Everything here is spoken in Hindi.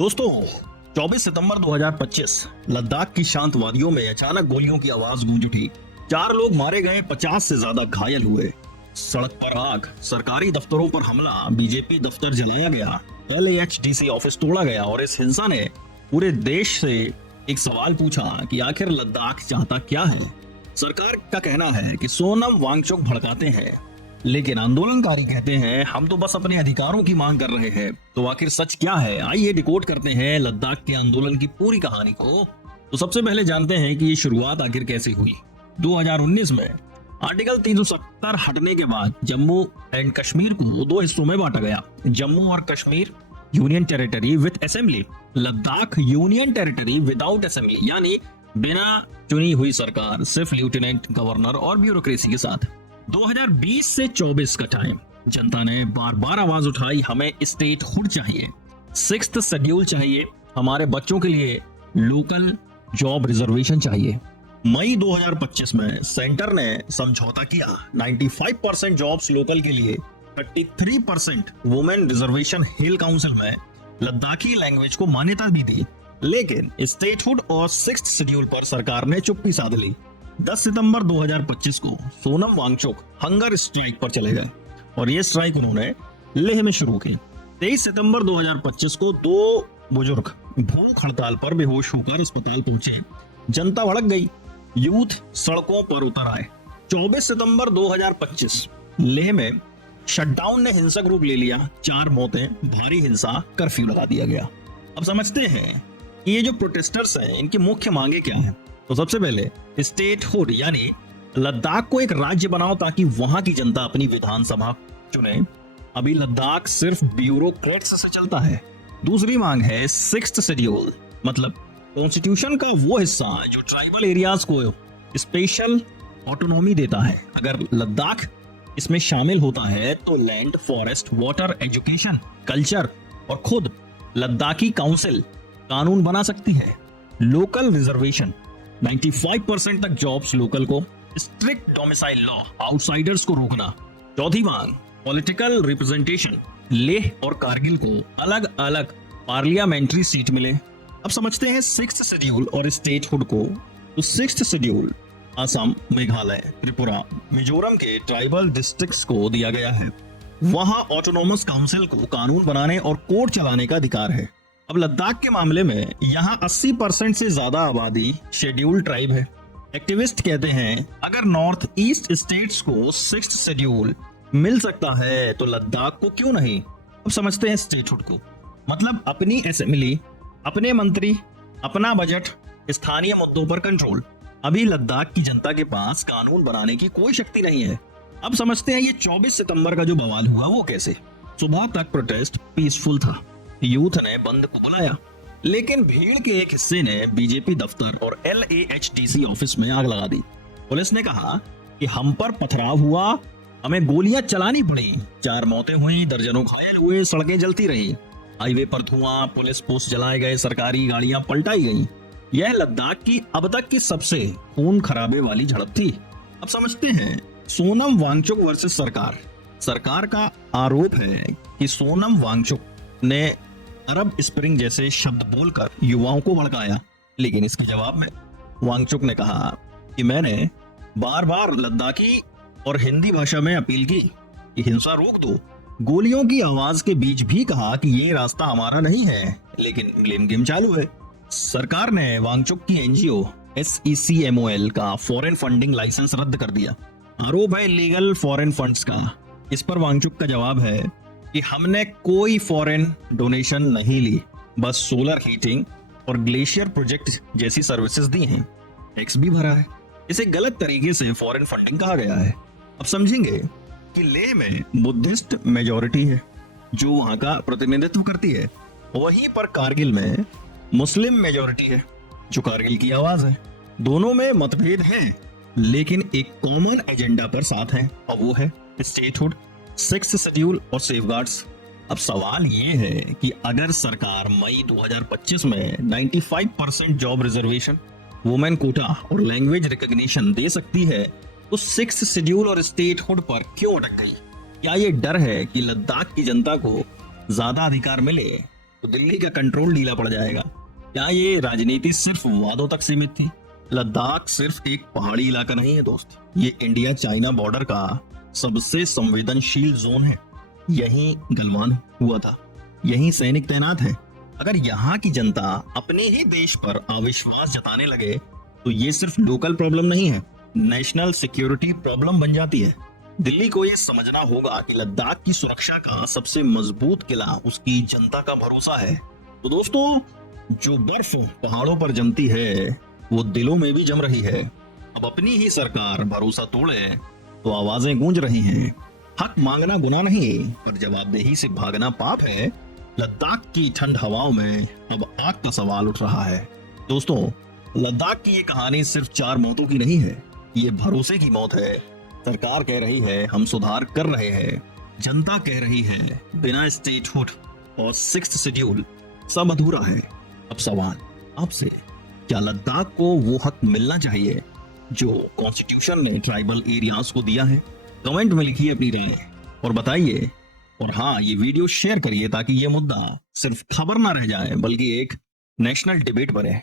दोस्तों 24 सितंबर 2025 लद्दाख की शांत वादियों में अचानक गोलियों की आवाज गूंज उठी। 4 लोग मारे गए, 50 से ज्यादा घायल हुए। सड़क पर आग, सरकारी दफ्तरों पर हमला, बीजेपी दफ्तर जलाया गया, LAHDC ऑफिस तोड़ा गया और इस हिंसा ने पूरे देश से एक सवाल पूछा कि आखिर लद्दाख चाहता क्या है। सरकार का कहना है कि सोनम वांगचुक भड़काते हैं, लेकिन आंदोलनकारी कहते हैं हम तो बस अपने अधिकारों की मांग कर रहे हैं। तो आखिर सच क्या है, आइए डिकोड करते हैं लद्दाख के आंदोलन की पूरी कहानी को। तो सबसे पहले जानते हैं कि ये शुरुआत आखिर कैसे हुई। 2019 में आर्टिकल 370 हटने के बाद जम्मू एंड कश्मीर को 2 हिस्सों में बांटा गया। जम्मू और Kashmir union territory with assembly, Ladakh union territory without assembly, यानी बिना चुनी हुई सरकार, सिर्फ लेफ्टिनेंट गवर्नर और ब्यूरोक्रेसी के साथ। 2020 से 24 का टाइम, जनता ने बार बार आवाज उठाई, हमें स्टेटहुड चाहिए, 6th शेड्यूल चाहिए, हमारे बच्चों के लिए लोकल जॉब रिजर्वेशन चाहिए। मई 2025 में सेंटर ने समझौता किया, 95% जॉब्स लोकल के लिए, 33% वुमेन रिजर्वेशन हिल काउंसिल में लद्दाखी लैंग्वेज को मान्यता भी दी। लेकिन स्टेटहुड और 6th शेड्यूल पर सरकार ने चुप्पी साध ली। 10 सितंबर 2025 को सोनम वांगचुक हंगर स्ट्राइक पर चले गए और ये स्ट्राइक उन्होंने लेह में शुरू की। 23 सितंबर 2025 को 2 बुजुर्ग भूख हड़ताल पर बेहोश होकर अस्पताल पहुंचे। जनता भड़क गई, यूथ सड़कों पर उतर आए। 24 सितंबर 2025 लेह में शटडाउन ने हिंसक रूप ले लिया, 4 मौतें, भारी हिंसा, कर्फ्यू लगा दिया गया। अब समझते हैं कि ये जो प्रोटेस्टर्स हैं इनकी मुख्य मांगे क्या हैं। तो सबसे पहले स्टेटहुड, यानी लद्दाख को एक राज्य बनाओ ताकि वहां की जनता अपनी विधानसभा चुने। अभी लद्दाख सिर्फ ब्यूरोक्रेट्स से चलता है। दूसरी मांग है 6th शेड्यूल, मतलब कॉन्स्टिट्यूशन का वो हिस्सा जो ट्राइबल एरियाज को स्पेशल ऑटोनॉमी देता है। अगर लद्दाख इसमें शामिल होता है तो land, forest, water, education, culture और खुद लद्दाखी काउंसिल कानून बना सकती है। लोकल रिजर्वेशन, 95% तक जॉब्स लोकल को, स्ट्रिक्ट डोमिसाइल लॉ, आउटसाइडर्स को रोकना। चौथी मांग पॉलिटिकल रिप्रेजेंटेशन, लेह और कारगिल को अलग अलग पार्लियामेंट्री सीट मिले। अब समझते हैं 6th शेड्यूल और स्टेटहुड को। तो 6th शेड्यूल असम, मेघालय, त्रिपुरा, मिजोरम के ट्राइबल डिस्ट्रिक्ट्स को दिया गया है। वहां ऑटोनोमस काउंसिल को कानून बनाने और कोर्ट चलाने का अधिकार है। अब लद्दाख के मामले में यहाँ 80% से ज्यादा आबादी शेड्यूल ट्राइब है। एक्टिविस्ट कहते हैं अगर नॉर्थ ईस्ट स्टेट्स को 6th शेड्यूल मिल सकता है तो लद्दाख को क्यों नहीं। अब समझते हैं स्टेटहुड को, मतलब अपनी असेंबली, अपने मंत्री, अपना बजट, स्थानीय मुद्दों पर कंट्रोल। अभी लद्दाख की जनता के पास कानून बनाने की कोई शक्ति नहीं है। अब समझते हैं ये 24 सितंबर का जो बवाल हुआ वो कैसे। सुबह तक प्रोटेस्ट पीसफुल था, यूथ ने बंद को बुलाया, लेकिन भीड़ के एक हिस्से ने बीजेपी दफ्तर और LAHDC ऑफिस में आग लगा दी। पुलिस ने कहा कि हम पर पथराव हुआ, हमें गोलियां चलानी पड़ी, 4 मौतें हुई, दर्जनों घायल हुए, सड़कें जलती रही, हाईवे पर धुआं, पुलिस पोस्ट जलाए गए, सरकारी गाड़ियां पलटाई गईं। यह लद्दाख की अब तक की सबसे खून खराबे वाली झड़प थी। अब समझते हैं सोनम वांगचुक वर्सेस सरकार। सरकार का आरोप है कि सोनम वांगचुक ने अरब स्प्रिंग जैसे शब्द बोलकर युवाओं को भड़काया, लेकिन इसके जवाब में वांगचुक ने कहा कि मैंने बार बार लद्दाखी और हिंदी भाषा में अपील की कि हिंसा रोक दो। गोलियों की आवाज के बीच भी कहा कि ये रास्ता हमारा नहीं है, लेकिन ब्लेम गेम चालू है। सरकार ने वांगचुक की NGO SECMOL का फॉरेन फंडिंग लाइसेंस रद्द कर दिया। आरोप है इलीगल फॉरेन फंड्स का। इस पर वांगचुक का जवाब है कि हमने कोई फॉरेन डोनेशन नहीं ली, बस सोलर हीटिंग और ग्लेशियर प्रोजेक्ट जैसी सर्विसेज दी हैं, टैक्स भी भरा है। इसे गलत तरीके से फॉरेन फंडिंग कहा गया है। अब समझेंगे कि लेह में बुद्धिस्ट मेजॉरिटी है जो वहां का प्रतिनिधित्व करती है, वहीं पर कारगिल में मुस्लिम मेजॉरिटी है जो कारगिल की आवाज है। दोनों में मतभेद हैं, लेकिन एक कॉमन एजेंडा पर साथ हैं और वो है स्टेटहुड, 6th शेड्यूल और सेफगार्ड्स। अब सवाल ये है कि अगर सरकार मई 2025 में 95% जॉब रिजर्वेशन, वुमेन कोटा और लैंग्वेज रिकॉग्निशन दे सकती है तो 6th शेड्यूल और स्टेटहुड पर क्यों अटक गई। क्या ये डर है कि लद्दाख की जनता को ज्यादा अधिकार मिले तो दिल्ली का कंट्रोल ढीला पड़ जाएगा। क्या ये राजनीति सिर्फ वादों तक सीमित थी? लद्दाख सिर्फ एक पहाड़ी इलाका नहीं है दोस्त, ये इंडिया चाइना बॉर्डर का सबसे संवेदनशील जोन है। यहीं गलवान हुआ था, यहीं सैनिक तैनात है। अगर यहाँ की जनता अपने ही देश पर अविश्वास जताने लगे तो ये सिर्फ लोकल प्रॉब्लम नहीं है, नेशनल सिक्योरिटी प्रॉब्लम बन जाती है। दिल्ली को ये समझना होगा कि लद्दाख की सुरक्षा का सबसे मजबूत किला उसकी जनता का भरोसा है। तो दोस्तों, जो बर्फ पहाड़ों पर जमती है वो दिलों में भी जम रही है। अब अपनी ही सरकार भरोसा तोड़े तो आवाजें गूंज रही हैं। हक मांगना गुनाह नहीं, पर जवाबदेही से भागना पाप है। लद्दाख की ठंड हवाओं में अब आग का सवाल उठ रहा है। दोस्तों, लद्दाख की ये कहानी सिर्फ 4 मौतों की नहीं है, ये भरोसे की मौत है। सरकार कह रही है हम सुधार कर रहे हैं, जनता कह रही है बिना स्टेटहुड और 6th शेड्यूल सब अधूरा है। अब सवाल आपसे, क्या लद्दाख को वो हक मिलना चाहिए जो कॉन्स्टिट्यूशन ने ट्राइबल एरियाज को दिया है? कमेंट में लिखिए अपनी राय और बताइए। और हाँ, ये वीडियो शेयर करिए ताकि ये मुद्दा सिर्फ खबर ना रह जाए बल्कि एक नेशनल डिबेट बने।